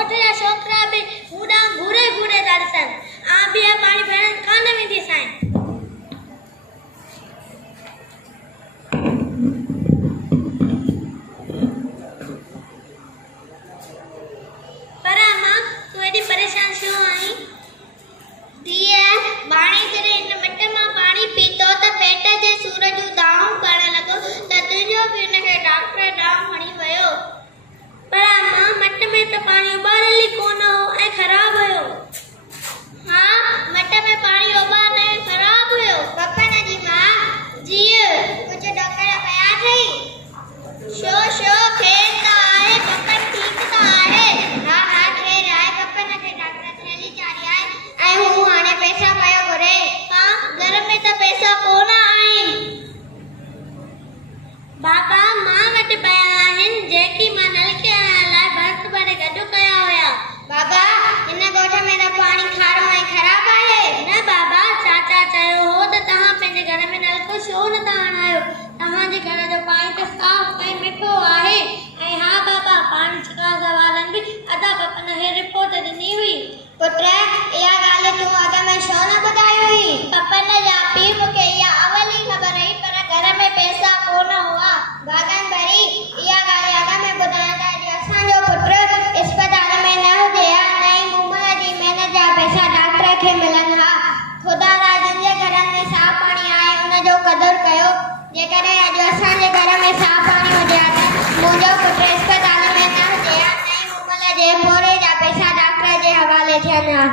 गोठ जा छोकरा भी मूडा घूरे घूरे दारसन आ भी पानी भरन कान में दी साईं पर मां तू एडी परेशान छो आई दिया बाणी करे इन मट मां पानी पीतो त पेट जे सूर जो दाव करण लगो त तुजो भी उनके डॉक्टर दाव खणी वयो पर मां मट में त पानी उबारली कोन हो ऐ खराब होयो हां मट में पानी उबारने खराब होयो पपन जी मां जी कुछ डॉक्टर पया थई शो खेर ता आए पपन ठीक ता आए हां हां खेर आए पपन के डॉक्टर थैली चारी आए ऐ हूं हाने पैसा पयो घुरे हां घर में त पैसा कोन आइन बाबा मां वट पया आहिन जेकी मां नलके लाइ भर्त भरे गडो कया होया बाबा इन गोठ में न पानी खारो ऐं खराब आहे न बाबा चाचा चयो हो त तहां पंहिंजे घर में नलको छो न हणायो तहां जे घर जो पानी त साफ़ ऐं मिठो आहे ऐं हा बाबा पानी छिकास वारनि भी अदा पपन हे रिपोर्ट ॾिनी हुई पुत्र इहा ॻाल्हि तूं अॻ में छो न ॿुधाई हुई पपन जा पीउ मूंखे इहा अवली ख़बर हुई पर घर में पैसा कोन हुआ भागन भरी इहा ॻाल्हि अॻ में ॿुधाइण त अॼु असांजो पुत्र अस्पताल में न हुजे हा न ई मुमल जी महिनत जा पैसा डॉक्टर खे मिलनि हा ख़ुदा रा जिन जे घर में साफ़ पाणी आहे उन जो क़दुरु कयो जेकॾहिं अॼु असांजे घर में साफ़ पाणी हुजे हा त मुंहिंजो पुत्र अस्पताल में न हुजे हा न ई मुमल जे फोरे जा पैसा डॉक्टर जे हवाले थियनि हा